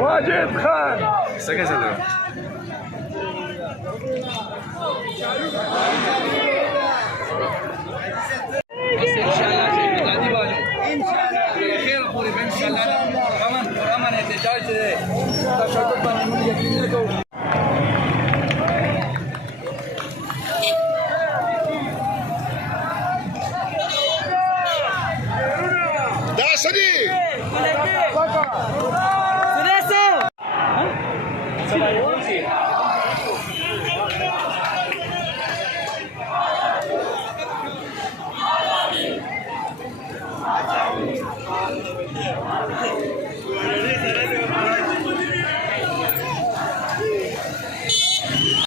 ماجد خان سکے چل رہا امن احتجاج سے تشدد پر یقین رکھو Sudah,